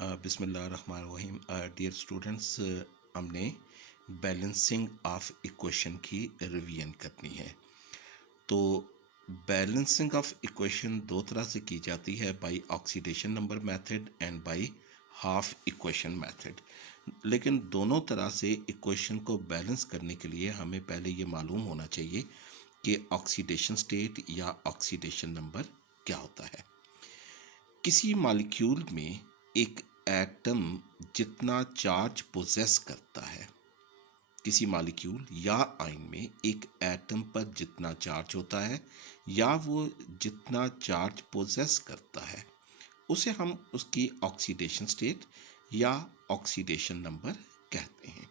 बिस्मिल्लाहिर्रहमानिर्रहीम। Dear students, हमने balancing of equation की रिवीजन करनी है। तो बैलेंसिंग ऑफ इक्वेशन दो तरह से की जाती है, by oxidation number method and by half equation method. लेकिन दोनों तरह से इक्वेशन को बैलेंस करने के लिए हमें पहले ये मालूम होना चाहिए कि ऑक्सीडेशन स्टेट या ऑक्सीडेशन नंबर क्या होता है। किसी मॉलिक्यूल में एक एटम जितना चार्ज पोजेस करता है, किसी मॉलिक्यूल या आयन में एक एटम पर जितना चार्ज होता है या वो जितना चार्ज पोजेस करता है, उसे हम उसकी ऑक्सीडेशन स्टेट या ऑक्सीडेशन नंबर कहते हैं।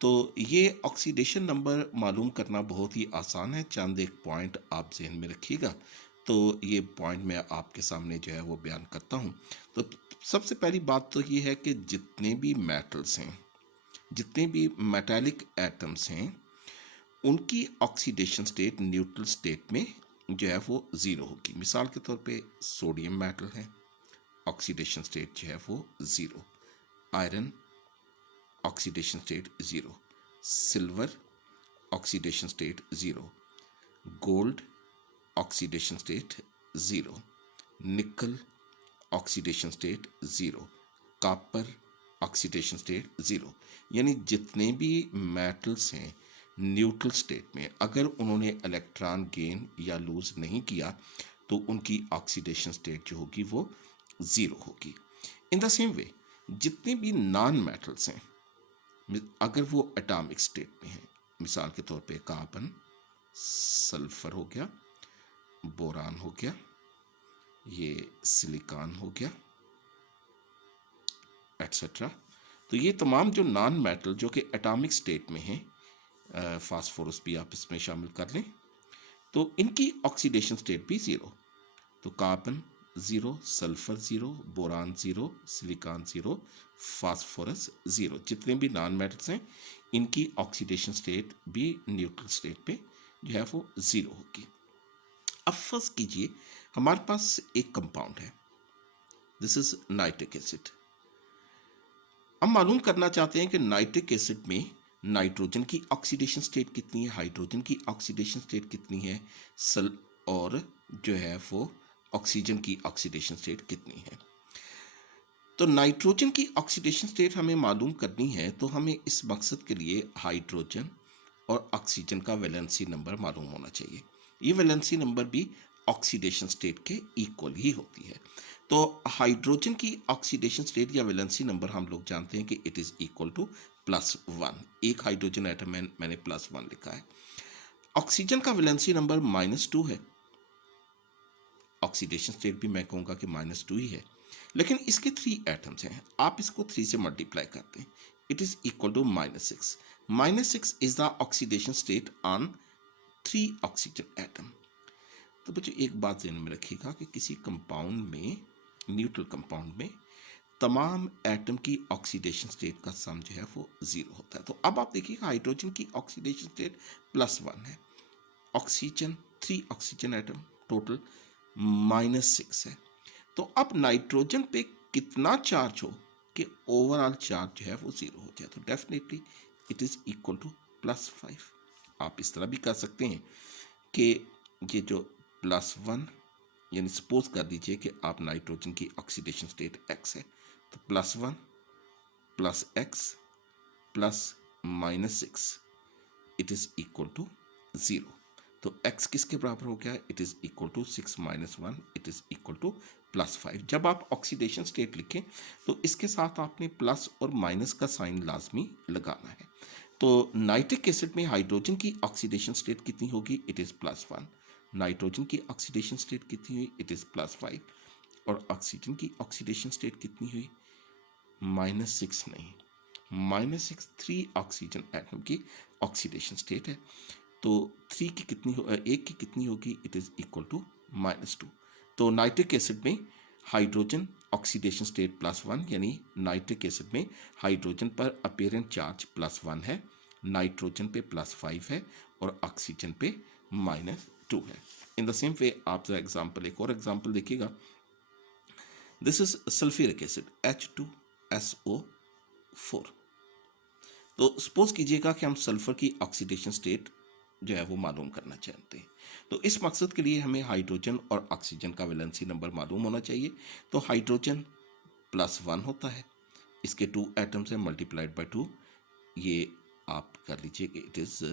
तो ये ऑक्सीडेशन नंबर मालूम करना बहुत ही आसान है। चंद एक पॉइंट आप जहन में रखिएगा। तो ये पॉइंट मैं आपके सामने जो है वो बयान करता हूँ। तो सबसे पहली बात तो ये है कि जितने भी मेटल्स हैं, जितने भी मेटालिक एटम्स हैं, उनकी ऑक्सीडेशन स्टेट न्यूट्रल स्टेट में जो है वो ज़ीरो होगी। मिसाल के तौर पे सोडियम मेटल है, ऑक्सीडेशन स्टेट जो है वो zero. Iron oxidation state zero. Silver oxidation state zero. Gold oxidation state zero. Nickel oxidation state zero. Copper oxidation state zero. यानी जितने भी मेटल्स हैं न्यूट्रल स्टेट में, अगर उन्होंने इलेक्ट्रॉन गेन या लूज नहीं किया तो उनकी ऑक्सीडेशन स्टेट जो होगी वो ज़ीरो होगी। इन द सेम वे जितने भी नॉन मेटल्स हैं, अगर वो एटॉमिक स्टेट में हैं, मिसाल के तौर पे कार्बन, सल्फर हो गया, बोरान हो गया, ये सिलिकॉन हो गया, एटसेट्रा। तो ये तमाम जो नॉन मेटल जो कि एटॉमिक स्टेट में हैं, फास्फोरस भी आप इसमें शामिल कर लें, तो इनकी ऑक्सीडेशन स्टेट भी ज़ीरो। तो carbon zero, sulphur zero, boron zero, silicon zero, phosphorus zero. जितने भी नॉन मेटल्स हैं इनकी ऑक्सीडेशन स्टेट भी न्यूट्रल स्टेट पे जो है वो ज़ीरो होगी। अब फर्ज कीजिए हमारे पास एक कंपाउंड है, दिस इज नाइट्रिक एसिड। हम मालूम करना चाहते हैं कि नाइट्रिक एसिड में नाइट्रोजन की ऑक्सीडेशन स्टेट कितनी है, हाइड्रोजन की ऑक्सीडेशन स्टेट कितनी है, और जो है वो ऑक्सीजन की ऑक्सीडेशन स्टेट कितनी है। तो नाइट्रोजन की ऑक्सीडेशन स्टेट हमें मालूम करनी है, तो हमें इस मकसद के लिए हाइड्रोजन और ऑक्सीजन का वैलेंसी नंबर मालूम होना चाहिए। ये वैलेंसी नंबर भी ऑक्सीडेशन स्टेट के इक्वल ही होती है। तो हाइड्रोजन की ऑक्सीडेशन स्टेट या वैलेंसी नंबर हम लोग जानते हैं कि इट इज़ इक्वल टू +1। एक हाइड्रोजन एटम मैंने +1 लिखा है। ऑक्सीजन का वैलेंसी नंबर -2 है, ऑक्सीडेशन स्टेट भी मैं कहूँगा कि -2 ही है। लेकिन इसके 3 एटम्स हैं, आप इसको 3 से मल्टीप्लाई करते हैं, it is equal to -6। -6 is the oxidation state on 3 oxygen atom. तो बच्चों एक बात ध्यान में रखिएगा कि किसी कंपाउंड में, न्यूट्रल कंपाउंड में, तमाम एटम की ऑक्सीडेशन स्टेट का सम जो है वो ज़ीरो होता है। तो अब आप देखिएगा हाइड्रोजन की ऑक्सीडेशन स्टेट +1 है, ऑक्सीजन 3 ऑक्सीजन एटम टोटल -6 है। तो अब नाइट्रोजन पे कितना चार्ज हो कि ओवरऑल चार्ज जो है वो ज़ीरो हो जाए, तो definitely it is equal to +5। आप इस तरह भी कर सकते हैं कि ये जो +1, यानी सपोज कर दीजिए कि आप नाइट्रोजन की ऑक्सीडेशन स्टेट x है, तो +1 + x + -6 it is equal to 0। तो x किसके बराबर हो गया, it is equal to 6 - 1 it is equal to +5। जब आप ऑक्सीडेशन स्टेट लिखें तो इसके साथ आपने प्लस और माइनस का साइन लाजमी लगाना है। तो नाइट्रिक एसिड में हाइड्रोजन की ऑक्सीडेशन स्टेट कितनी होगी, इट इज़ +1। नाइट्रोजन की ऑक्सीडेशन स्टेट कितनी हुई, इट इज़ +5। और ऑक्सीजन की ऑक्सीडेशन स्टेट कितनी हुई, -6 नहीं, -6 3 ऑक्सीजन एटम की ऑक्सीडेशन स्टेट है। तो 3 की कितनी एक की कितनी होगी, इट इज़ इक्वल टू -2। तो नाइट्रिक एसिड में हाइड्रोजन ऑक्सीडेशन स्टेट +1, यानी नाइट्रिक एसिड में हाइड्रोजन पर अपेरेंट चार्ज +1 है, नाइट्रोजन पे +5 है और ऑक्सीजन पे -2 है। इन द सेम वे आप एग्जाम्पल, एक और एग्जाम्पल देखिएगा। This is sulphuric acid H2SO4। तो सपोज कीजिएगा कि हम सल्फर की ऑक्सीडेशन स्टेट जो है वो मालूम करना चाहते हैं। तो इस मकसद के लिए हमें हाइड्रोजन और ऑक्सीजन का वैलेंसी नंबर मालूम होना चाहिए। तो हाइड्रोजन +1 होता है, इसके 2 एटम्स हैं, मल्टीप्लाइड बाय 2, ये आप कर लीजिए कि it is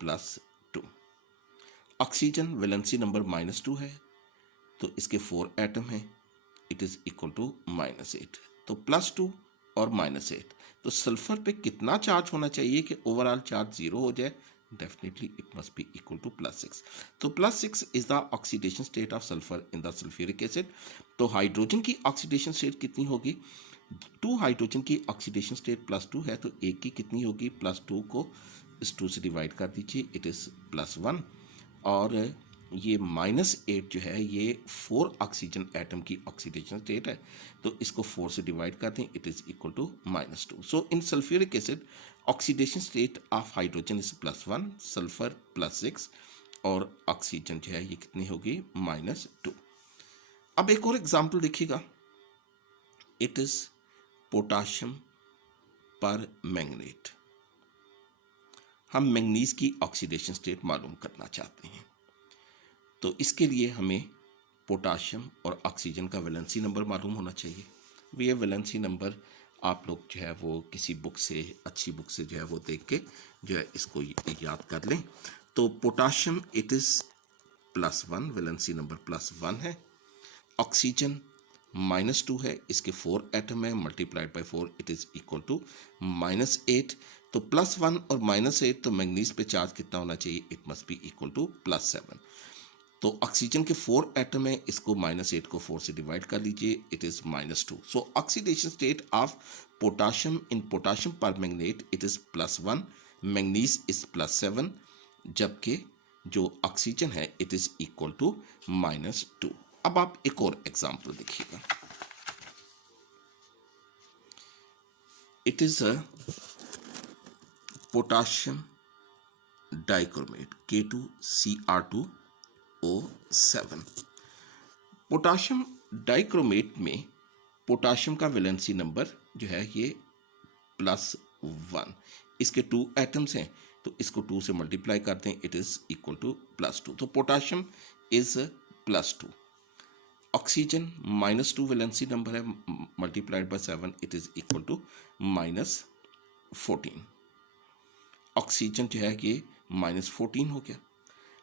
+2। Oxygen valency number -2 है, तो इसके 4 एटम हैं, इट इज़ इक्वल टू -8। तो +2 और -8, तो सल्फर पे कितना चार्ज होना चाहिए कि ओवरऑल चार्ज 0 हो जाए? Definitely it must be equal to +6। तो +6 is the oxidation state of sulphur in the sulphuric acid. तो हाइड्रोजन की ऑक्सीडेशन स्टेट कितनी होगी? 2 हाइड्रोजन की ऑक्सीडेशन स्टेट +2 है, तो एक की कितनी होगी? +2 को इस 2 से डिवाइड कर दीजिए, इट इज़ +1। और ये -8 जो है ये 4 ऑक्सीजन एटम की ऑक्सीडेशन स्टेट है, तो इसको 4 से डिवाइड कर दें, it is equal to -2। So in sulphuric acid oxidation state of hydrogen is +1, sulphur +6 और ऑक्सीजन जो है ये कितनी होगी? -2। अब एक और एग्जाम्पल देखिएगा, इट इज़ पोटाशियम पर मैंगनेट। हम मैंगनीज की ऑक्सीडेशन स्टेट मालूम करना चाहते हैं, तो इसके लिए हमें पोटाशियम और ऑक्सीजन का वैलेंसी नंबर मालूम होना चाहिए। ये वैलेंसी नंबर आप लोग जो है वो किसी बुक से, अच्छी बुक से जो है वो देख के जो है इसको याद कर लें। तो potassium it is +1, valency number +1 है। ऑक्सीजन -2 है, इसके 4 एटम है, multiplied by 4 it is equal to -8। तो +1 और -8, तो मैंगनीज पे चार्ज कितना होना चाहिए? It must be equal to +7। तो ऑक्सीजन के 4 एटम है, इसको -8 को 4 से डिवाइड कर लीजिए, it is -2। So oxidation state of potassium in potassium permanganate it is +1, manganese is +7, जबकि जो ऑक्सीजन है इट इज़ इक्वल टू -2। अब आप एक और एग्जाम्पल देखिएगा, it is a potassium dichromate K2Cr2O7। Potassium dichromate में पोटाशियम का वैलेंसी नंबर जो है ये +1, इसके 2 एटम्स हैं, तो इसको 2 से मल्टीप्लाई करते हैं, इट इज़ इक्वल टू +2। तो potassium is +2। Oxygen -2 valency number है, multiplied by 7 it is equal to -14। Oxygen जो है ये -14 हो गया।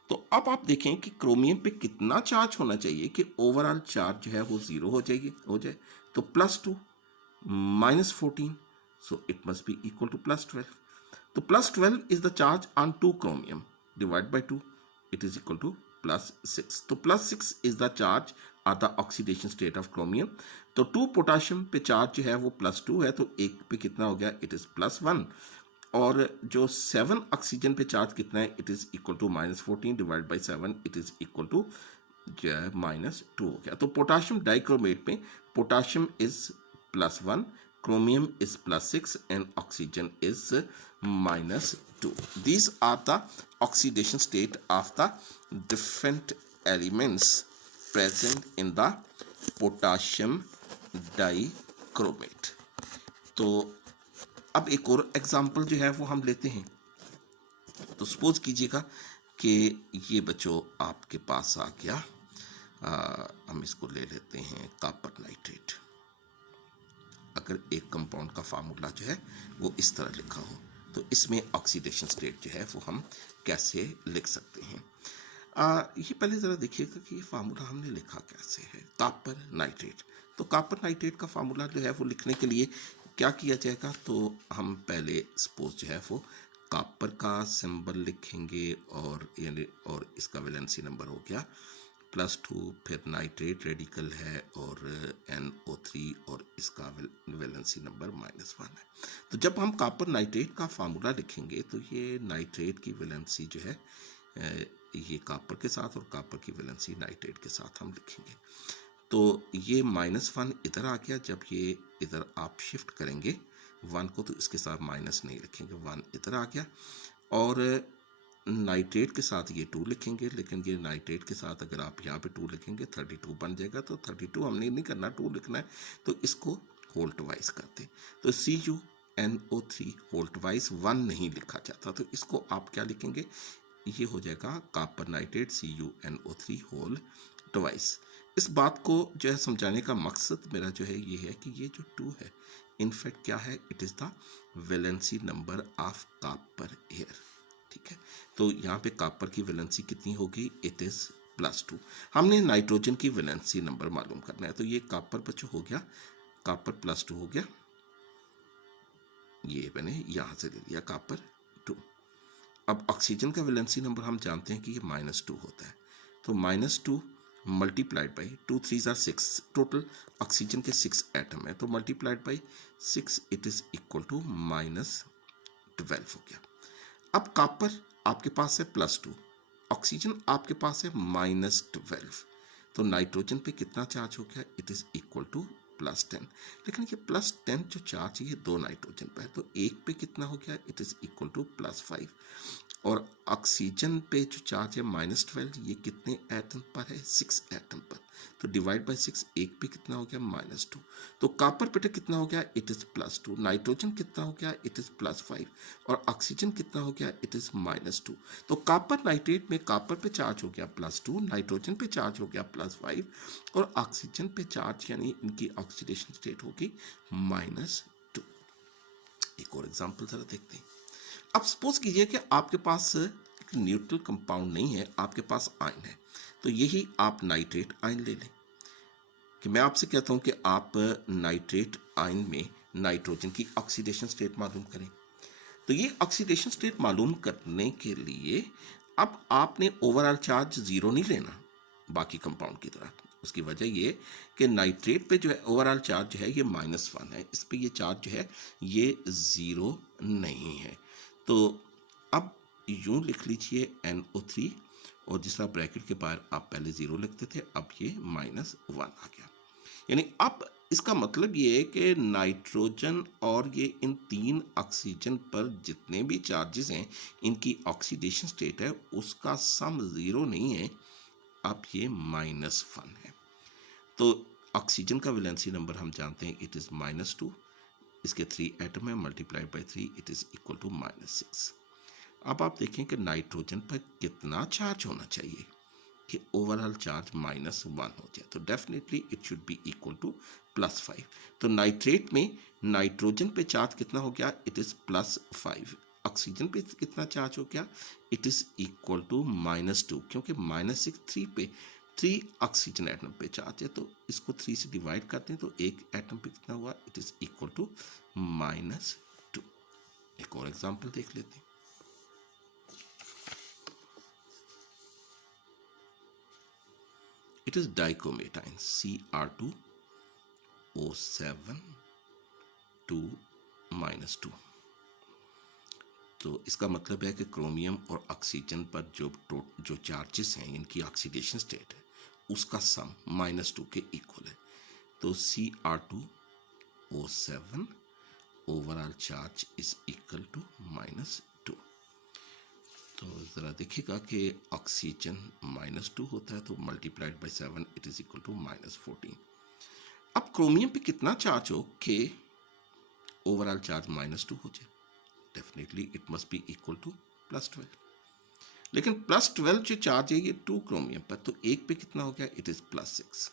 तो अब आप देखें कि क्रोमियम पे कितना चार्ज होना चाहिए कि ओवरऑल चार्ज जो है वो 0 हो जाए। तो +2 -14, so it must be equal to +12। तो +12 is the charge on 2 chromium, divide by 2 it is equal to +6। तो +6 is the charge of the oxidation state of chromium. तो 2 पोटाशियम पे चार्ज जो है वो +2 है, तो एक पे कितना हो गया? It is +1। और जो 7 ऑक्सीजन पे चार्ज कितना है? It is equal to -14 divide by 7 it is equal to जो है -2 हो गया। तो पोटाशियम डाइक्रोमेट में potassium is +1, chromium is +6 and oxygen is -2। These are the oxidation state of the different elements present in the potassium dichromate. तो अब एक और एग्जाम्पल जो है वो हम लेते हैं। तो सपोज कीजिएगा कि ये बच्चों आपके पास आ गया, हम इसको ले लेते हैं कॉपर नाइट्रेट। अगर एक कंपाउंड का फार्मूला जो है वो इस तरह लिखा हो, तो इसमें ऑक्सीडेशन स्टेट जो है वो हम कैसे लिख सकते हैं? ये पहले ज़रा देखिएगा कि ये फार्मूला हमने लिखा कैसे है, कॉपर नाइट्रेट। तो कॉपर नाइट्रेट का फार्मूला जो है वो लिखने के लिए क्या किया जाएगा? तो हम पहले सपोज जो है वो कॉपर का सिंबल लिखेंगे, और यानी और इसका वैलेंसी नंबर हो गया +2, फिर नाइट्रेट रेडिकल है और NO3 और इसका वैलेंसी नंबर -1 है। तो जब हम कॉपर नाइट्रेट का फार्मूला लिखेंगे तो ये नाइट्रेट की वैलेंसी जो है ये कॉपर के साथ और कॉपर की वैलेंसी नाइट्रेट के साथ हम लिखेंगे। तो ये -1 इधर आ गया, जब ये इधर आप शिफ्ट करेंगे 1 को तो इसके साथ माइनस नहीं लिखेंगे, 1 इधर आ गया। और नाइट्रेट के साथ ये 2 लिखेंगे, लेकिन ये नाइट्रेट के साथ अगर आप यहाँ पे 2 लिखेंगे 32 बन जाएगा। तो 32 हमने नहीं करना, 2 लिखना है, तो इसको होल्ट वाइज करते। तो CuNO3 होल्ट वाइज 1 नहीं लिखा जाता, तो इसको आप क्या लिखेंगे, ये हो जाएगा copper nitrate CuNO3 Holt wise. इस बात को जो है समझाने का मकसद मेरा जो है ये है कि ये जो 2 है इनफैक्ट क्या है, it is the valency number of copper air. ठीक है, तो यहाँ पे कॉपर की वैलेंसी कितनी होगी, इट इज़ +2। हमने नाइट्रोजन की वैलेंसी नंबर मालूम करना है, तो ये कॉपर बच्चों हो गया, कॉपर +2 हो गया, ये मैंने यहाँ से ले लिया कॉपर 2। अब ऑक्सीजन का वैलेंसी नंबर हम जानते हैं कि ये -2 होता है, तो -2 मल्टीप्लाइड बाई 2 3 6, टोटल ऑक्सीजन के 6 एटम है, तो multiplied by 6 it is equal to -12 हो गया। अब कॉपर आपके पास है +2, ऑक्सीजन आपके पास है -12, तो नाइट्रोजन पे कितना चार्ज हो गया, इट इज इक्वल टू +10। लेकिन ये +10 जो चार्ज है ये 2 नाइट्रोजन पे है, तो एक पे कितना हो गया, इट इज इक्वल टू +5। और ऑक्सीजन पे जो चार्ज है -12, ये कितने एटम पर है, 6 एटम पर, तो डिवाइड बाय 6, एक पे कितना हो गया, -2। तो कॉपर पे कितना हो गया, इट इज +2, नाइट्रोजन कितना हो गया, इट इज +5, और ऑक्सीजन कितना हो गया, इट इज -2। तो कॉपर नाइट्रेट में कॉपर पे चार्ज हो गया +2, नाइट्रोजन पे चार्ज हो गया +5, और ऑक्सीजन पे चार्ज यानी इनकी ऑक्सीडेशन स्टेट होगी -2। एक और एग्जांपल जरा देखते हैं। अब सपोज कीजिए कि आपके पास एक न्यूट्रल कंपाउंड नहीं है, आपके पास आयन है, तो यही आप नाइट्रेट आयन ले लें। कि मैं आपसे कहता हूं कि आप नाइट्रेट आयन में नाइट्रोजन की ऑक्सीडेशन स्टेट मालूम करें, तो ये ऑक्सीडेशन स्टेट मालूम करने के लिए अब आपने ओवरऑल चार्ज 0 नहीं लेना बाकी कंपाउंड की तरह। उसकी वजह ये कि नाइट्रेट पे जो है ओवरऑल चार्ज जो है ये -1 है, इस पे ये चार्ज जो है ये 0 नहीं है। तो अब यूं लिख लीजिए NO3, और जिस तरह ब्रैकेट के बाहर आप पहले 0 लिखते थे, अब ये -1 आ गया। यानी अब इसका मतलब ये है कि नाइट्रोजन और ये इन 3 ऑक्सीजन पर जितने भी चार्जेस हैं इनकी ऑक्सीडेशन स्टेट है उसका सम 0 नहीं है, अब ये -1 है। तो ऑक्सीजन का वैलेंसी नंबर हम जानते हैं, इट इज़ -2, इसके 3 एटम है, multiplied by 3 it is equal to -6। अब आप देखें कि नाइट्रोजन पर कितना चार्ज होना चाहिए कि ओवरऑल चार्ज -1 हो जाए, तो definitely it should be equal to +5। तो नाइट्रेट में नाइट्रोजन पे चार्ज कितना हो गया, इट इज +5। ऑक्सीजन पे कितना चार्ज हो गया, इट इज इक्वल टू -2, क्योंकि -6 3 पे 3 ऑक्सीजन एटम पे चार्ज है, तो इसको 3 से डिवाइड करते हैं तो एक एटम पे कितना हुआ, इट इज इक्वल टू -2। एक और एग्जांपल देख लेते हैं। It is dichromate ion Cr2O7 2-2। तो इसका मतलब है कि क्रोमियम और ऑक्सीजन पर जो चार्जेस हैं इनकी ऑक्सीडेशन स्टेट है उसका सम -2 के इक्वल है। तो Cr2O7 overall charge is equal to -2। तो ज़रा देखिएगा कि ऑक्सीजन -2 होता है, तो multiplied by 7 it is equal to -14। अब क्रोमियम पे कितना चार्ज हो कि ओवरऑल चार्ज -2 हो जाए, definitely it must be equal to +12। लेकिन +12 जो चार्ज है ये 2 क्रोमियम पर, तो एक पे कितना हो गया, इट इज +6।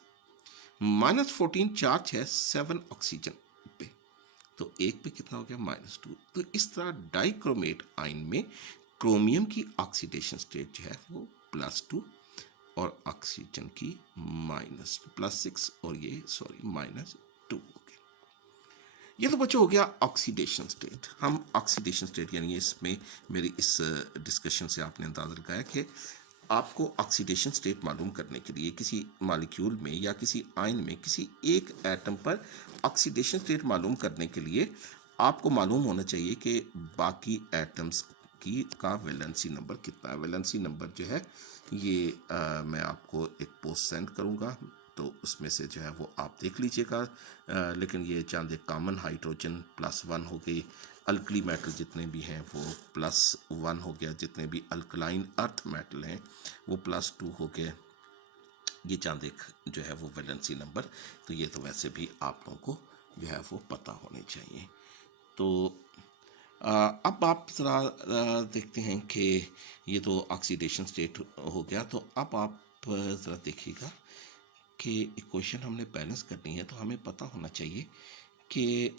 -14 चार्ज है 7 ऑक्सीजन पे, तो एक पे कितना हो गया, -2। तो इस तरह डाइक्रोमेट आयन में क्रोमियम की ऑक्सीडेशन स्टेट जो है वो +2 और ऑक्सीजन की +6 और ये -2 हो गया। ये तो बच्चों हो गया ऑक्सीडेशन स्टेट। हम ऑक्सीडेशन स्टेट यानी इसमें मेरी इस डिस्कशन से आपने अंदाज़ा लगाया कि आपको ऑक्सीडेशन स्टेट मालूम करने के लिए किसी मॉलिक्यूल में या किसी आयन में किसी एक एटम पर ऑक्सीडेशन स्टेट मालूम करने के लिए आपको मालूम होना चाहिए कि बाकी एटम्स का वैलेंसी नंबर कितना है। वैलेंसी नंबर जो है ये मैं आपको एक पोस्ट सेंड करूँगा, तो उसमें से जो है वो आप देख लीजिएगा। लेकिन ये चांद कॉमन हाइड्रोजन +1 हो गई, अल्कली मेटल जितने भी हैं वो +1 हो गया, जितने भी अल्कलाइन अर्थ मेटल हैं वो +2 हो गए। ये चांद एक जो है वो वैलेंसी नंबर, तो ये तो वैसे भी आप लोगों को जो है वो पता होने चाहिए। तो अब आप ज़रा देखते हैं कि ये तो ऑक्सीडेशन स्टेट हो गया। तो अब आप ज़रा देखिएगा कि इक्वेशन हमने बैलेंस करनी है, तो हमें पता होना चाहिए कि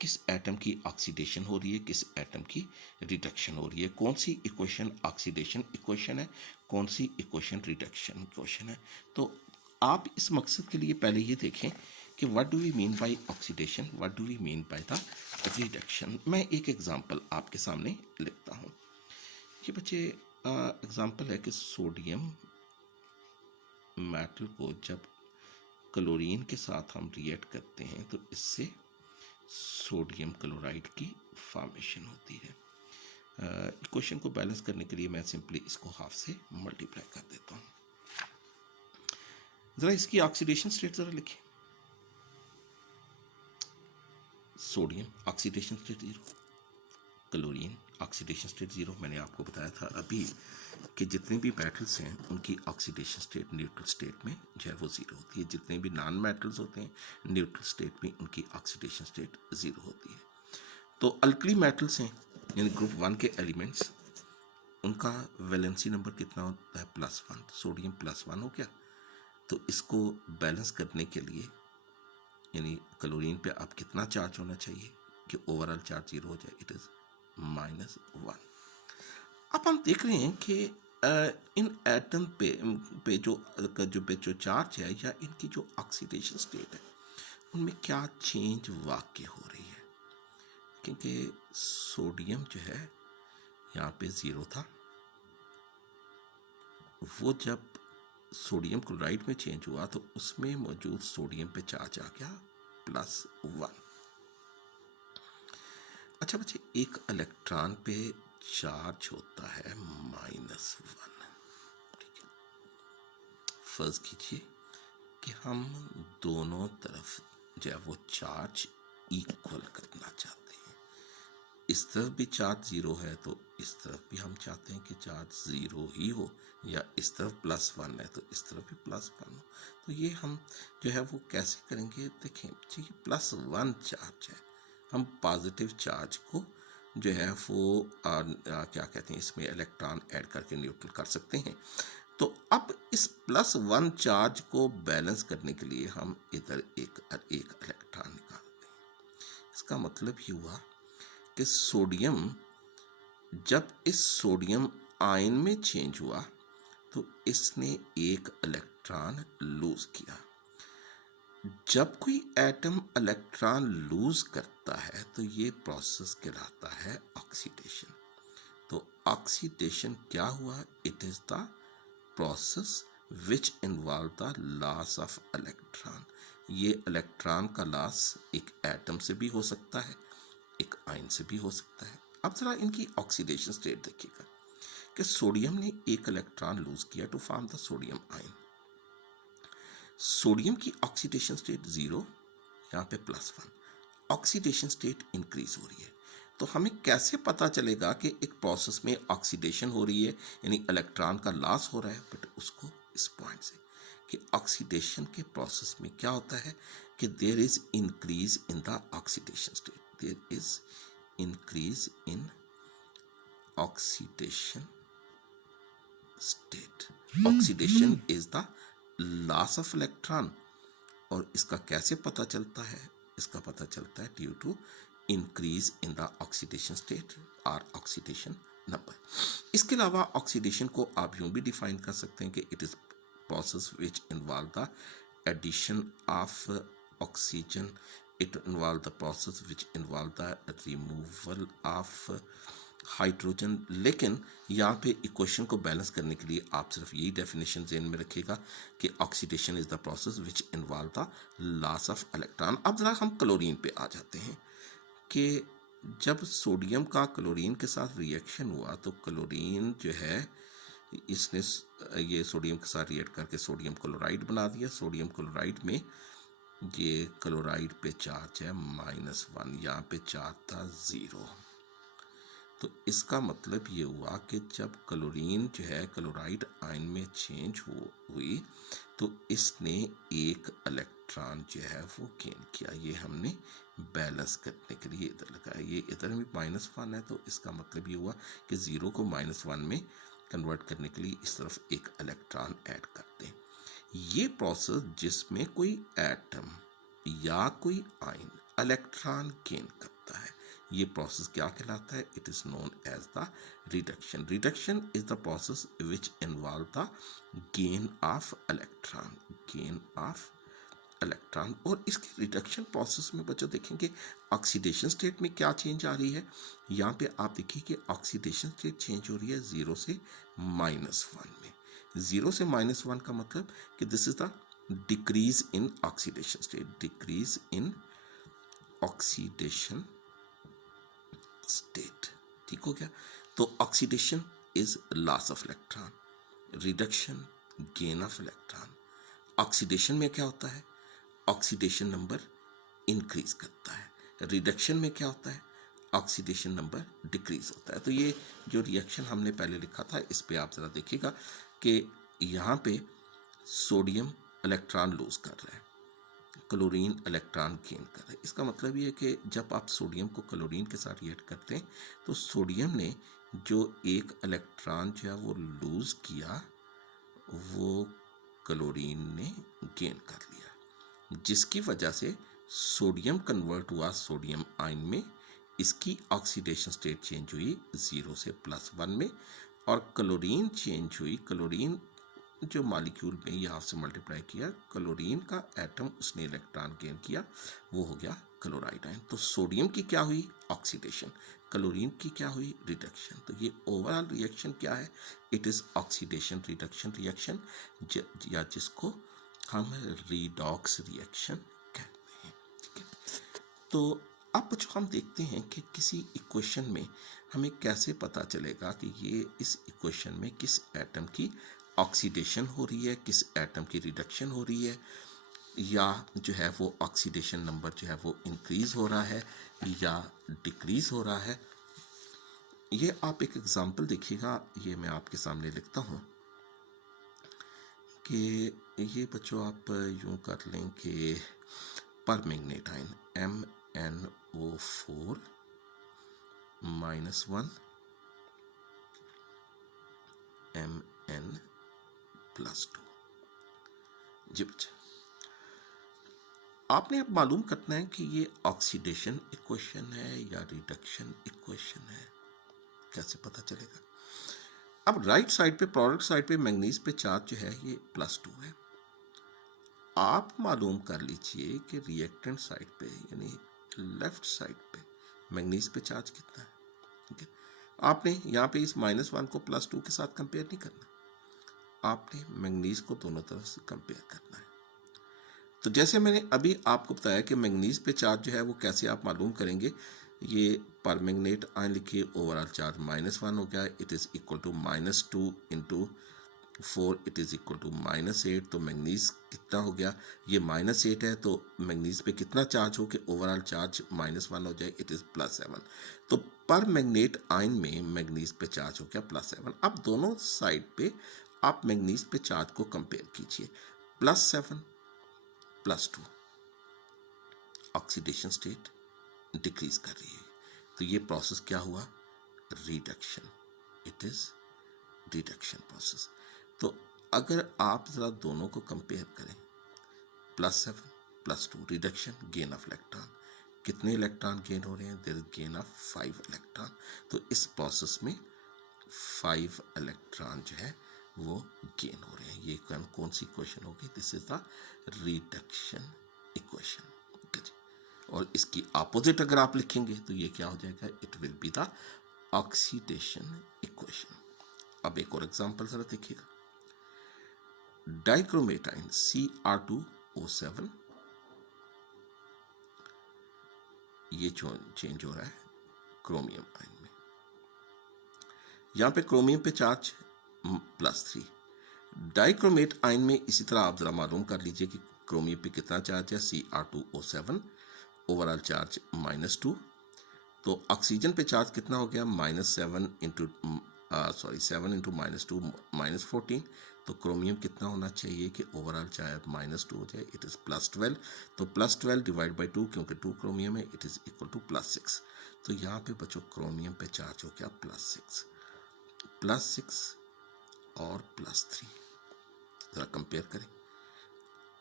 किस एटम की ऑक्सीडेशन हो रही है, किस एटम की रिडक्शन हो रही है, कौन सी इक्वेशन ऑक्सीडेशन इक्वेशन है, कौन सी इक्वेशन रिडक्शन इक्वेशन है। तो आप इस मकसद के लिए पहले ये देखें कि what do we mean by oxidation, what do we mean by the reduction. मैं एक एग्जांपल आपके सामने लिखता हूँ कि बच्चे एग्जांपल है कि सोडियम मेटल को जब क्लोरीन के साथ हम रिएक्ट करते हैं तो इससे सोडियम क्लोराइड की फॉर्मेशन होती है। इक्वेशन को बैलेंस करने के लिए मैं सिंपली इसको हाफ से मल्टीप्लाई कर देता हूँ। ज़रा इसकी ऑक्सीडेशन स्टेट ज़रा लिखिए। Sodium oxidation state 0, chlorine oxidation state 0। मैंने आपको बताया था अभी कि जितने भी मेटल्स हैं उनकी ऑक्सीडेशन स्टेट न्यूट्रल स्टेट में जो है वो 0 होती है। जितने भी नॉन मेटल्स होते हैं न्यूट्रल स्टेट में उनकी ऑक्सीडेशन स्टेट 0 होती है। तो अल्कली मेटल्स हैं यानी ग्रुप 1 के एलिमेंट्स, उनका वैलेंसी नंबर कितना होता है? +1। सोडियम +1 हो गया। तो इसको बैलेंस करने के लिए यानी क्लोरीन पे अब कितना चार्ज होना चाहिए कि ओवरऑल चार्ज 0 हो जाए? It is -1। अब हम देख रहे हैं कि इन एटम पे जो चार्ज है या इनकी जो ऑक्सीडेशन स्टेट है उनमें क्या चेंज वाक़ई हो रही है। क्योंकि सोडियम जो है यहाँ पे 0 था, वो जब सोडियम क्लोराइड में चेंज हुआ तो उसमें मौजूद सोडियम पे चार्ज आ गया +1। अच्छा बच्चे, एक इलेक्ट्रॉन पे चार्ज होता है -1। ठीक है, फर्ज कीजिए कि हम दोनों तरफ जो है वो चार्ज इक्वल करना चाहते हैं। इस तरफ भी चार्ज 0 है तो इस तरफ भी हम चाहते हैं कि चार्ज 0 ही हो, या इस तरफ +1 है तो इस तरफ भी +1 हो। तो ये हम जो है वो कैसे करेंगे? देखें, ये +1 चार्ज है, हम पॉजिटिव चार्ज को जो है वो क्या कहते हैं, इसमें इलेक्ट्रॉन ऐड करके न्यूट्रल कर सकते हैं। तो अब इस +1 चार्ज को बैलेंस करने के लिए हम इधर एक इलेक्ट्रॉन निकालते हैं। इसका मतलब ये हुआ कि सोडियम जब इस सोडियम आयन में चेंज हुआ तो इसने एक इलेक्ट्रॉन लूज किया। जब कोई एटम इलेक्ट्रॉन लूज करता है तो ये प्रोसेस कहलाता है ऑक्सीडेशन। तो ऑक्सीडेशन क्या हुआ? It is the process which involve the loss of electron. ये इलेक्ट्रॉन का लॉस एक एटम से भी हो सकता है, एक आयन से भी हो सकता है। अब जरा इनकी ऑक्सीडेशन स्टेट देखिएगा कि सोडियम ने एक इलेक्ट्रॉन लूज किया to form the sodium ion. Sodium की ऑक्सीडेशन स्टेट 0, यहाँ पे +1। ऑक्सीडेशन स्टेट इंक्रीज हो रही है। तो हमें कैसे पता चलेगा कि एक प्रोसेस में ऑक्सीडेशन हो रही है यानी इलेक्ट्रॉन का लॉस हो रहा है? बट उसको इस पॉइंट से कि ऑक्सीडेशन के प्रोसेस में क्या होता है कि there is increase in the oxidation state, there is increase in oxidation state. Oxidation is the loss of electron. और इसका कैसे पता चलता है? इसका पता चलता है due to increase in the oxidation state और ऑक्सीडेशन नंबर। इसके अलावा ऑक्सीडेशन को आप यूं भी डिफाइन कर सकते हैं कि it is process which involve the addition of oxygen, it involve the process which involve the removal of hydrogen. लेकिन यहाँ पे इक्वेशन को बैलेंस करने के लिए आप सिर्फ यही डेफिनेशन ज़हन में रखिएगा कि oxidation is the process which involve the loss of electron. अब जरा हम क्लोरीन पे आ जाते हैं कि जब सोडियम का क्लोरीन के साथ रिएक्शन हुआ तो क्लोरीन जो है इसने ये सोडियम के साथ रिएक्ट करके सोडियम क्लोराइड बना दिया। सोडियम क्लोराइड में ये क्लोराइड पे चार्ज है -1, यहाँ पे चार्ज था 0। तो इसका मतलब ये हुआ कि जब क्लोरीन जो है क्लोराइड आयन में चेंज हुई तो इसने एक इलेक्ट्रॉन जो है वो गेन किया। ये हमने बैलेंस करने के लिए इधर लगाया। ये इधर भी -1 है तो इसका मतलब ये हुआ कि 0 को -1 में कन्वर्ट करने के लिए इस तरफ एक इलेक्ट्रॉन ऐड करते हैं। ये प्रोसेस जिसमें कोई एटम या कोई आयन इलेक्ट्रॉन गेन करता है, ये प्रोसेस क्या कहलाता है? It is known as the reduction. Reduction is the process which involve the gain of electron, gain of electron. और इसके रिडक्शन प्रोसेस में बच्चों देखेंगे ऑक्सीडेशन स्टेट में क्या चेंज आ रही है। यहाँ पे आप देखिए कि ऑक्सीडेशन स्टेट चेंज हो रही है 0 से -1 में। 0 से -1 का मतलब कि this is the decrease in oxidation state, decrease in oxidation state. ठीक हो गया। तो oxidation is loss of electron, reduction gain of electron. Oxidation में क्या होता है? ऑक्सीडेशन नंबर इंक्रीज करता है। रिडक्शन में क्या होता है? ऑक्सीडेशन नंबर डिक्रीज होता है। तो ये जो रिएक्शन हमने पहले लिखा था इस पे आप जरा देखिएगा कि यहाँ पे सोडियम इलेक्ट्रॉन लूज कर रहा है, क्लोरीन इलेक्ट्रॉन गेन कर रहा है। इसका मतलब ये है कि जब आप सोडियम को क्लोरीन के साथ रिएक्ट करते हैं तो सोडियम ने जो एक इलेक्ट्रॉन जो है वो लूज किया वो क्लोरीन ने गेन कर लिया, जिसकी वजह से सोडियम कन्वर्ट हुआ सोडियम आयन में। इसकी ऑक्सीडेशन स्टेट चेंज हुई 0 से +1 में, और क्लोरीन चेंज हुई। क्लोरीन जो मॉलिक्यूल में यहाँ से मल्टीप्लाई किया, क्लोरीन का एटम उसने इलेक्ट्रॉन गेन किया, वो हो गया क्लोराइड आयन। तो सोडियम की क्या हुई? ऑक्सीडेशन। क्लोरीन की क्या हुई? रिडक्शन। तो ये ओवरऑल रिएक्शन क्या है? It is oxidation reduction reaction, या जिसको हम रीडॉक्स रिएक्शन कहते हैं। ठीक है। तो अब जो हम देखते हैं कि किसी इक्वेशन में हमें कैसे पता चलेगा कि ये इस इक्वेशन में किस एटम की ऑक्सीडेशन हो रही है, किस एटम की रिडक्शन हो रही है, या जो है वो ऑक्सीडेशन नंबर जो है वो इंक्रीज हो रहा है या डिक्रीज हो रहा है। ये आप एक एग्जांपल देखिएगा, ये मैं आपके सामने लिखता हूँ कि ये बच्चों आप यूं कर लें कि परमैंगनेट आयन MnO4 -1 Mn+2। जी बच्चे, आपने अब मालूम करना है कि ये ऑक्सीडेशन इक्वेशन है या रिडक्शन इक्वेशन है। कैसे पता चलेगा? अब राइट साइड पे, प्रोडक्ट साइड पे मैंगनीज पे चार्ज जो है ये +2 है। आप मालूम कर लीजिए कि रिएक्टेंट साइड पे यानी लेफ्ट साइड पे मैंगनीज पे चार्ज कितना है। ठीक है। आपने यहाँ पे इस -1 को +2 के साथ कंपेयर नहीं करना, आपने मैंगनीज को दोनों तरफ से कंपेयर करना है। तो जैसे मैंने अभी आपको बताया कि मैंगनीज पे चार्ज जो है वो कैसे आप मालूम करेंगे। ये परमैंगनेट आयन लिखिए, ओवरऑल चार्ज -1 हो गया, it is equal to -2 × 4 it is equal to -8। तो मैंगनीज कितना हो गया? ये -8 है, तो मैंगनीज पे कितना चार्ज हो कि ओवरऑल चार्ज -1 हो जाए, इट इज +7। तो पर मैंगनेट आयन में मैंगनीज पे चार्ज हो गया +7। अब दोनों साइड पे आप मैंगनीज पे चार्ज को कंपेयर कीजिए। +7 +2, ऑक्सीडेशन स्टेट डिक्रीज कर रही है। तो ये प्रोसेस क्या हुआ? Reduction. It is reduction process. तो अगर आप जरा दोनों को कंपेयर करें, +7 +2 रिडक्शन, गेन ऑफ इलेक्ट्रॉन। कितने इलेक्ट्रॉन गेन हो रहे हैं? There is gain of 5 electron. तो इस प्रोसेस में 5 इलेक्ट्रॉन जो है वो गेन हो रहे हैं। ये कौन सी इक्वेशन होगी? This is the reduction equation. और इसकी ऑपोजिट अगर आप लिखेंगे तो ये क्या हो जाएगा? It will be the oxidation equation. अब एक और एग्जांपल जरा देखिएगा। डाइक्रोमेट आयन Cr2O7, ये चेंज हो रहा है क्रोमियम आयन में। यहां पे क्रोमियम पे चार्ज +3। डाइक्रोमेट आयन में इसी तरह आप जरा मालूम कर लीजिए कि क्रोमियम पे कितना चार्ज है। Cr2O7, ओवरऑल चार्ज -2, तो ऑक्सीजन पे चार्ज कितना हो गया, -7 × -2 -14, तो क्रोमियम कितना होना चाहिए कि ओवरऑल चाहे -2 हो जाए, इट इज़ +12, तो +12 डिवाइड बाई 2, क्योंकि 2 क्रोमियम है, इट इज़ इक्वल टू +6। तो यहाँ पे बच्चों क्रोमियम पे चार्ज हो गया +6 और +3। ज़रा कंपेयर करें।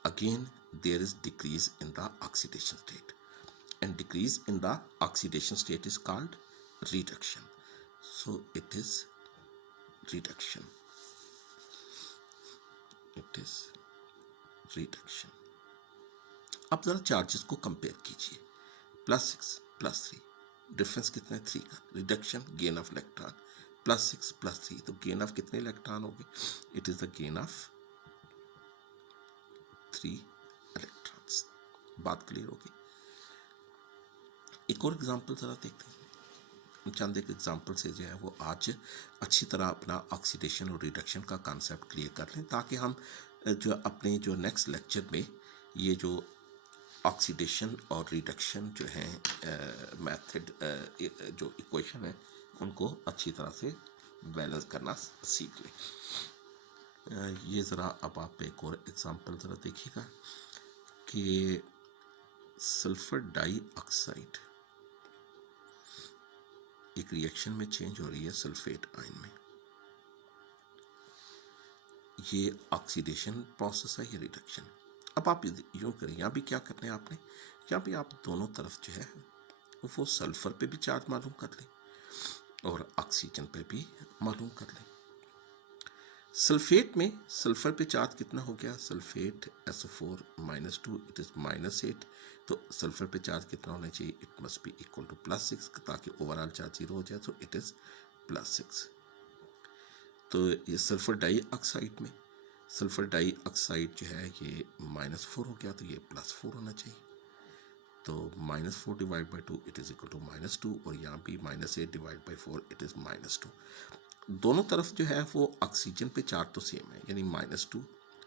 Again there is decrease in the oxidation state, and decrease in the oxidation state is called reduction. So it is reduction. It is reduction. अब जरा चार्जेस को कंपेयर कीजिए, +6 +3, डिफरेंस कितना है 3 का, रिडक्शन गेन ऑफ इलेक्ट्रॉन, +6 +3, तो gain of कितने electron हो गए, it is the gain of 3 electrons. बात क्लियर होगी। एक और एग्जांपल ज़रा देखते हैं। चंद एक एग्जांपल से जो है वो आज अच्छी तरह अपना ऑक्सीडेशन और रिडक्शन का कॉन्सेप्ट क्लियर कर लें, ताकि हम जो अपने जो नेक्स्ट लेक्चर में ये जो ऑक्सीडेशन और रिडक्शन जो है मेथड जो इक्वेशन है उनको अच्छी तरह से बैलेंस करना सीख लें। ये ज़रा अब आप एक और एग्जांपल ज़रा देखिएगा कि सल्फर डाइऑक्साइड एक रिएक्शन में चेंज हो रही है सल्फेट आयन में। ये ऑक्सीडेशन प्रोसेस है या रिडक्शन। अब आप यूँ करें, यहाँ भी क्या करना है आपने, यहाँ भी आप दोनों तरफ जो है वो सल्फर पे भी चार्ज मालूम कर लें और ऑक्सीजन पे भी मालूम कर लें। सल्फेट में सल्फर पे चार्ज कितना हो गया, सल्फेट SO4 -2, इट इज़ -8, तो सल्फर पे चार्ज कितना होना चाहिए, it must be equal to +6, ताकि ओवरऑल चार्ज 0 हो जाए, तो इट इज़ +6। तो ये सल्फर डाइऑक्साइड में सल्फर डाइऑक्साइड जो है ये -4 हो गया, तो ये +4 होना चाहिए, तो -4 divide by 2 it is equal to -2, और यहाँ भी -8 डिवाइड बाई 4 इट इज़ -2। दोनों तरफ जो है वो ऑक्सीजन पे चार्ज तो सेम है, यानी -2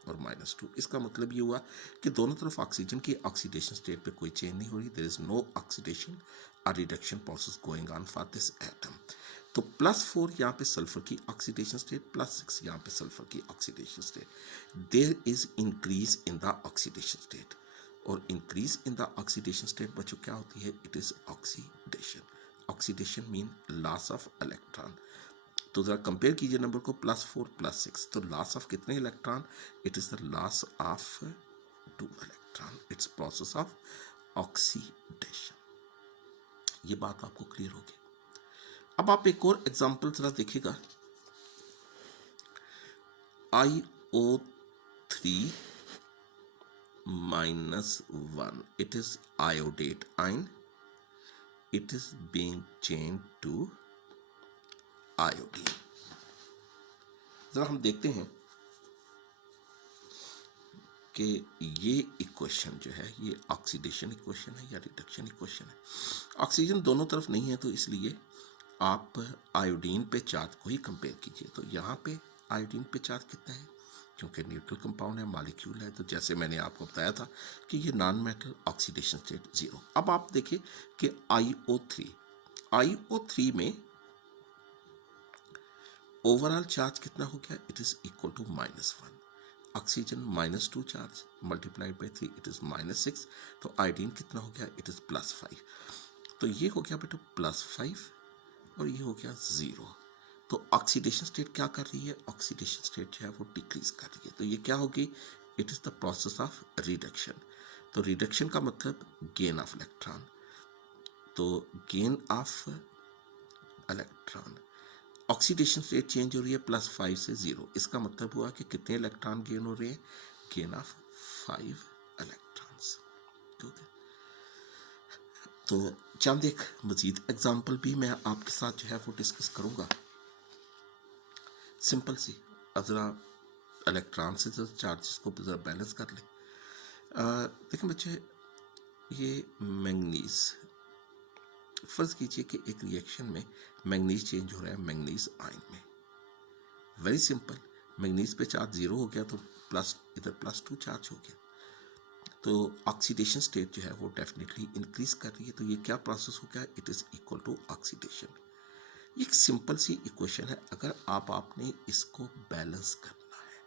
और -2। इसका मतलब ये हुआ कि दोनों तरफ ऑक्सीजन की ऑक्सीडेशन स्टेट पे कोई चेंज नहीं हो रही, देयर इज नो ऑक्सीडेशन और reduction process going on for this atom. तो +4 यहाँ पे सल्फर की ऑक्सीडेशन स्टेट, +6 यहाँ पे सल्फर की oxidation state, there is increase in the oxidation state, और increase in the oxidation state बच्चों क्या होती है, it is oxidation. Oxidation mean loss of electron. तो जरा कंपेयर कीजिए नंबर को, +4 +6, तो लॉस ऑफ कितने electron, it is the loss of 2 electron, it's process of oxidation. ये बात आपको क्लियर होगी। अब आप एक और एग्जांपल जरा देखिएगा, IO3 -1, it is iodate ion, it is being changed to iodine. जरा हम देखते हैं कि ये इक्वेशन जो है ये ऑक्सीडेशन इक्वेशन है या रिडक्शन इक्वेशन है। ऑक्सीजन दोनों तरफ नहीं है, तो इसलिए आप आयोडीन पे चार्ज को ही कंपेयर कीजिए। तो यहाँ पे आयोडीन पे चार्ज कितना है, क्योंकि न्यूट्रल कंपाउंड है, मॉलिक्यूल है, तो जैसे मैंने आपको बताया था कि ये नॉन मेटल, ऑक्सीडेशन स्टेट 0। अब आप देखिए कि IO3 में ओवरऑल चार्ज कितना हो गया, it is equal to -1। Oxygen -2 charge multiplied by 3 it is -6, तो आयोडीन कितना हो गया, इट इज +5। तो ये हो गया बेटा +5 और ये हो गया 0। तो ऑक्सीडेशन स्टेट क्या कर रही है, ऑक्सीडेशन स्टेट जो है वो डिक्रीज कर रही है, तो ये क्या होगी, it is the process of reduction. तो रिडक्शन का मतलब गेन ऑफ इलेक्ट्रॉन, तो gain of electron, oxidation state change हो रही है +5 से 0, इसका मतलब हुआ कि कितने इलेक्ट्रॉन गेन हो रहे हैं, गेन ऑफ 5 इलेक्ट्रॉन्स। ठीक है, तो चंद एक मजीद एग्जांपल भी मैं आपके साथ जो है वो डिस्कस करूंगा, सिंपल सी। अब ज़रा इलेक्ट्रॉन से जरा चार्जेस को ज़रा बैलेंस कर लें। देखें बच्चे, ये मैंगनीज, फर्ज कीजिए कि एक रिएक्शन में मैंगनीज चेंज हो रहा है मैंगनीज आयन में। वेरी सिंपल, मैंगनीज पे चार्ज 0 हो गया, तो प्लस इधर +2 चार्ज हो गया, तो ऑक्सीडेशन स्टेट जो है वो डेफिनेटली इंक्रीज कर रही है। तो ये क्या प्रोसेस हो गया, it is equal to oxidation. ये एक सिंपल सी इक्वेशन है। अगर आपने इसको बैलेंस करना है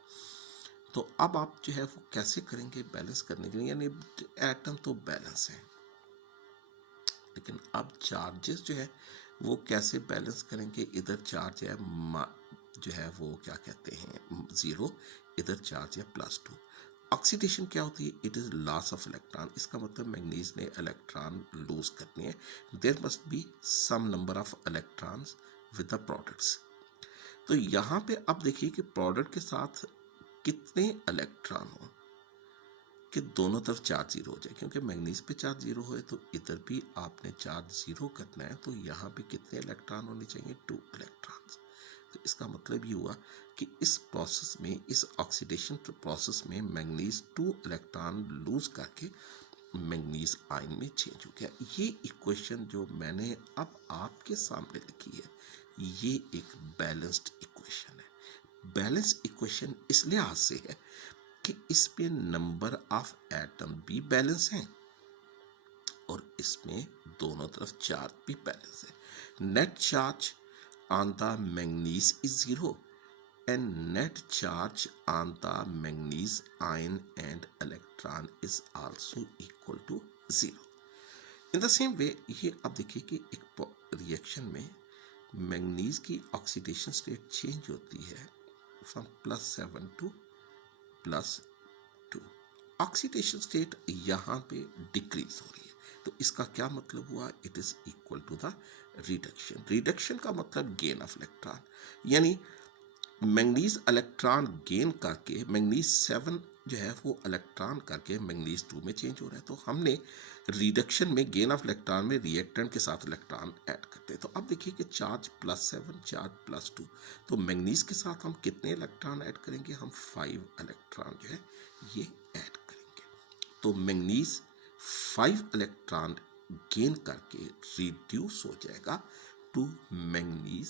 तो अब आप जो है वो कैसे करेंगे बैलेंस करने के लिए, यानी एटम तो बैलेंस है, लेकिन अब चार्जेस जो है वो कैसे बैलेंस करेंगे। इधर चार्ज है जो है वो क्या कहते हैं 0, इधर चार्ज है +2। ऑक्सीडेशन क्या होती है, it is loss of electron. इसका मतलब मैग्नीज ने इलेक्ट्रॉन लूज करनी है। There must be some number of electrons with the products. तो यहाँ पे अब देखिए कि प्रोडक्ट के साथ कितने इलेक्ट्रॉन हो कि दोनों तरफ चार्ज 0 हो जाए, क्योंकि मैग्नीज पे चार्ज 0 हो तो इधर भी आपने चार्ज 0 करना है। तो यहाँ पे कितने इलेक्ट्रॉन होने चाहिए, 2 इलेक्ट्रॉन्स। तो इसका मतलब ये हुआ कि इस प्रोसेस में, इस ऑक्सीडेशन प्रोसेस में मैग्नीज 2 इलेक्ट्रॉन लूज करके मैग्नीज आयन में चेंज हो गया। ये इक्वेशन जो मैंने अब आपके सामने लिखी है ये एक बैलेंस्ड इक्वेशन है। बैलेंस इक्वेशन इस लिहाज से है कि इसमें नंबर ऑफ एटम भी बैलेंस हैं और इसमें दोनों तरफ चार्ज भी बैलेंस है। Net charge on the manganese is 0 and net charge on the manganese ion and electron is also equal to 0. In the same way ये अब देखिए कि एक रिएक्शन में मैग्नीज की ऑक्सीडेशन स्टेट चेंज होती है फ्रॉम +7 टू +2। ऑक्सीडेशन स्टेट यहाँ पे डिक्रीज हो रही है। तो इसका क्या मतलब हुआ, it is equal to the reduction. Reduction का मतलब गेन ऑफ इलेक्ट्रॉन, यानी मैग्नीज इलेक्ट्रॉन गेन करके मैग्नीज 7 जो है वो इलेक्ट्रॉन करके मैग्नीज 2 में चेंज हो रहा है। तो हमने रिडक्शन में गेन ऑफ इलेक्ट्रॉन में रिएक्टेंट के साथ इलेक्ट्रॉन ऐड करते हैं। तो अब देखिए कि चार्ज +7 चार्ज +2, तो मैग्नीज के साथ हम कितने इलेक्ट्रॉन ऐड करेंगे, हम 5 इलेक्ट्रॉन जो है ये ऐड करेंगे। तो मैग्नीज 5 इलेक्ट्रॉन गेन करके रिड्यूस हो जाएगा टू मैग्नीज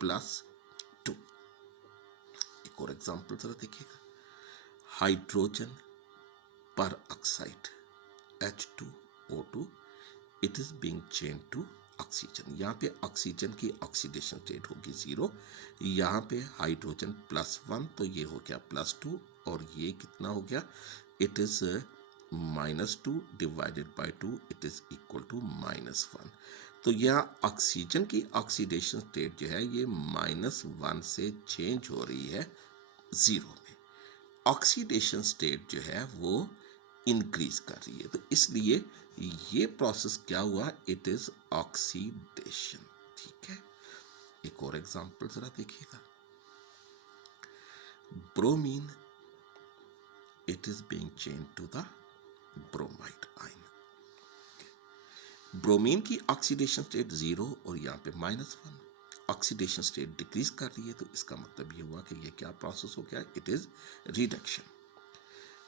+2। एक और एग्जाम्पल जरा देखिएगा, hydrogen peroxide H2O2 it is being change to oxygen. यहाँ पे ऑक्सीजन की ऑक्सीडेशन स्टेट होगी 0, यहाँ पे हाइड्रोजन +1 तो ये हो गया +2 और ये कितना हो गया, it is -2 divided by 2 it is equal to -1। तो यह ऑक्सीजन की ऑक्सीडेशन स्टेट जो है ये -1 से चेंज हो रही है 0 में। ऑक्सीडेशन स्टेट जो है वो इंक्रीज कर रही है। तो इसलिए ये प्रोसेस क्या हुआ, इट इज ऑक्सीडेशन। ठीक है, एक और एग्जांपल जरा देखिएगा, bromine it is being change to the bromide ion. Bromine की ऑक्सीडेशन स्टेट 0 और यहाँ पे -1, ऑक्सीडेशन स्टेट डिक्रीज कर रही है। तो इसका मतलब ये हुआ कि ये क्या प्रोसेस हो गया, इट इज रिडक्शन।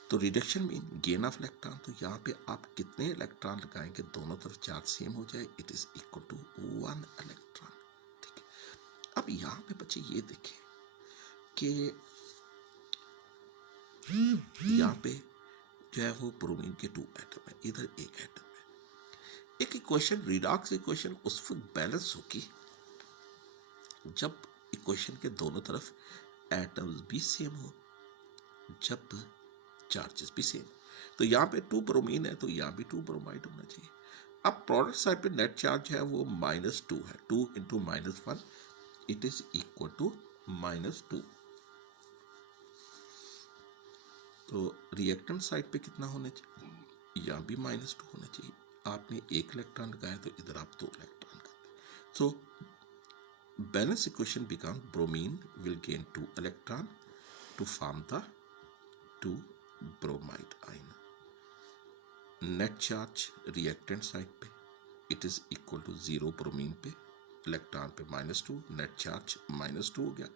तो रिडक्शन में गेन ऑफ इलेक्ट्रॉन, तो यहाँ पे आप कितने इलेक्ट्रॉन लगाएंगे दोनों तरफ चार्ज सेम हो जाए, it is equal to 1 electron. ठीक है, अब यहाँ पे बच्चे ये देखें कि यहाँ पे जो है वो ब्रोमीन के 2 एटम है, इधर 1 एटम है। एक इक्वेशन रिडॉक्स इक्वेशन उस वक्त बैलेंस होगी जब इक्वेशन के दोनों तरफ एटम्स भी सेम हो, जब चार्जेस भी सेम। तो यहाँ पे 2 ब्रोमीन है तो यहाँ भी 2 ब्रोमाइड होना चाहिए। अब प्रोडक्ट साइड पे नेट चार्ज है वो -2 है, 2 × -1 इट इज इक्वल टू -2। तो रिएक्टेंट साइड पे कितना होना चाहिए, यहाँ भी -2 होना चाहिए। आपने 1 इलेक्ट्रॉन लगाया तो इधर आप 2 इलेक्ट्रॉन करते। सो balance equation becomes bromine will gain 2 electron to form the 2 bromide ion. Net charge reactant side पे it is equal to 0 bromine पे, इलेक्ट्रॉन पे -2, नेट चार्ज -2 हो गया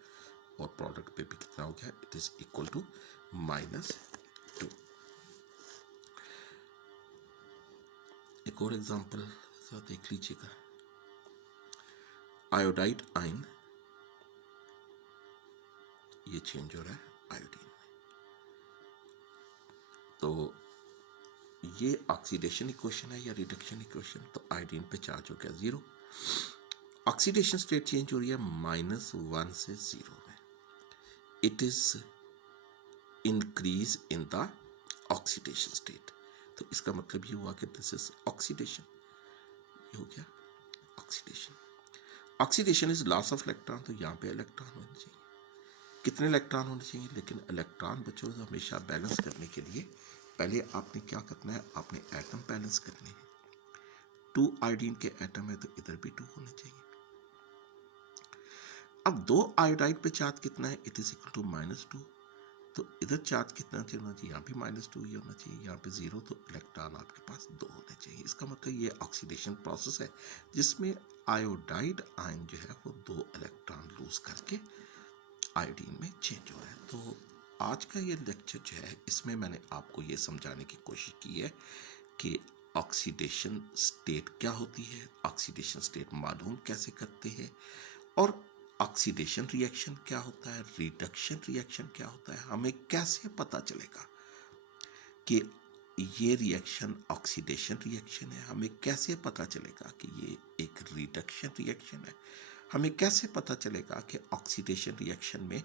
और प्रोडक्ट पे भी कितना हो गया, इट इज इक्वल टू -2। एक और एग्जांपल देख लीजिएगा, आयोडाइड आयन ये चेंज हो रहा है आयोडीन में। तो ये ऑक्सीडेशन इक्वेशन है या रिडक्शन इक्वेशन, तो आयोडीन पे चार्ज हो गया 0। ऑक्सीडेशन स्टेट चेंज हो रही है -1 से 0 में। It is increase in the oxidation state. तो इसका मतलब ये हुआ कि दिस इज ऑक्सीडेशन, ये हो गया oxidation. Oxidation is loss of electron, तो यहाँ पे इलेक्ट्रॉन होने चाहिए। कितने इलेक्ट्रॉन होने चाहिए? लेकिन इलेक्ट्रॉन बच्चों हमेशा बैलेंस करने के लिए पहले आपने क्या करना है, आपने एटम बैलेंस करने हैं। 2 आयोडीन के एटम है तो इधर भी 2 होने चाहिए। अब 2 आयोडाइड पे चार्ज कितना है? It is equal to -2। तो इधर चार्ज कितना होना चाहिए? यहाँ भी -2 ही होना चाहिए, यहाँ पे 0, तो इलेक्ट्रॉन आपके पास 2 होने चाहिए। इसका मतलब ये ऑक्सीडेशन प्रोसेस है जिसमें आयोडाइड आयन जो है वो 2 इलेक्ट्रॉन लूज करके आयोडीन में चेंज हो रहा है। तो आज का ये लेक्चर जो है इसमें मैंने आपको ये समझाने की कोशिश की है कि ऑक्सीडेशन स्टेट क्या होती है, ऑक्सीडेशन स्टेट मालूम कैसे करते हैं, और ऑक्सीडेशन रिएक्शन क्या होता है, रिडक्शन रिएक्शन क्या होता है, हमें कैसे पता चलेगा कि ये रिएक्शन ऑक्सीडेशन रिएक्शन है, हमें कैसे पता चलेगा कि ये एक रिडक्शन रिएक्शन है, हमें कैसे पता चलेगा कि ऑक्सीडेशन रिएक्शन में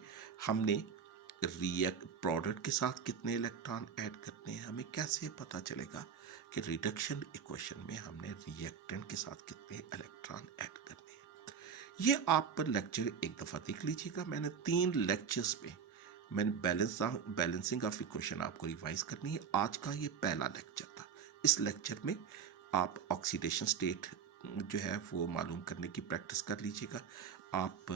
हमने प्रोडक्ट के साथ कितने इलेक्ट्रॉन ऐड करने हैं, हमें कैसे पता चलेगा कि रिडक्शन इक्वेशन में हमने रिएक्टेंट के साथ कितने इलेक्ट्रॉन ऐड करने हैं। ये आप पर लेक्चर एक दफ़ा देख लीजिएगा। मैंने 3 लेक्चर्स में मैंने बैलेंसिंग ऑफ इक्वेशन आपको रिवाइज करनी है। आज का ये पहला लेक्चर था। इस लेक्चर में आप ऑक्सीडेशन स्टेट जो है वो मालूम करने की प्रैक्टिस कर लीजिएगा। आप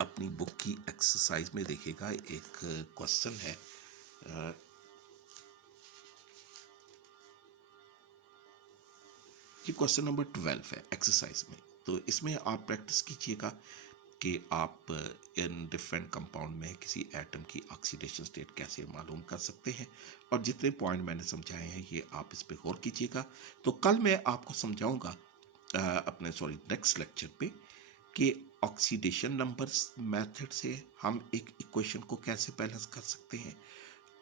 अपनी बुक की एक्सरसाइज में देखिएगा, एक क्वेश्चन है, ये क्वेश्चन नंबर 12 है एक्सरसाइज में। तो इसमें आप प्रैक्टिस कीजिएगा कि आप इन डिफरेंट कंपाउंड में किसी एटम की ऑक्सीडेशन स्टेट कैसे मालूम कर सकते हैं, और जितने पॉइंट मैंने समझाए हैं ये आप इस पे गौर कीजिएगा। तो कल मैं आपको समझाऊंगा अपने नेक्स्ट लेक्चर पे कि ऑक्सीडेशन नंबर्स मेथड से हम एक इक्वेशन को कैसे बैलेंस कर सकते हैं,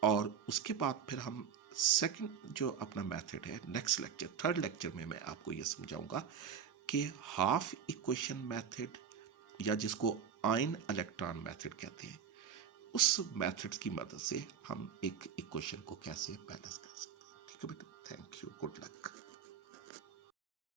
और उसके बाद फिर हम सेकंड जो अपना मेथड है नेक्स्ट लेक्चर थर्ड लेक्चर में मैं आपको ये समझाऊंगा कि हाफ इक्वेशन मेथड या जिसको आयन इलेक्ट्रॉन मेथड कहते हैं, उस मेथड की मदद से हम एक इक्वेशन को कैसे बैलेंस कर सकते हैं। ठीक है बेटा, थैंक यू, गुड लक।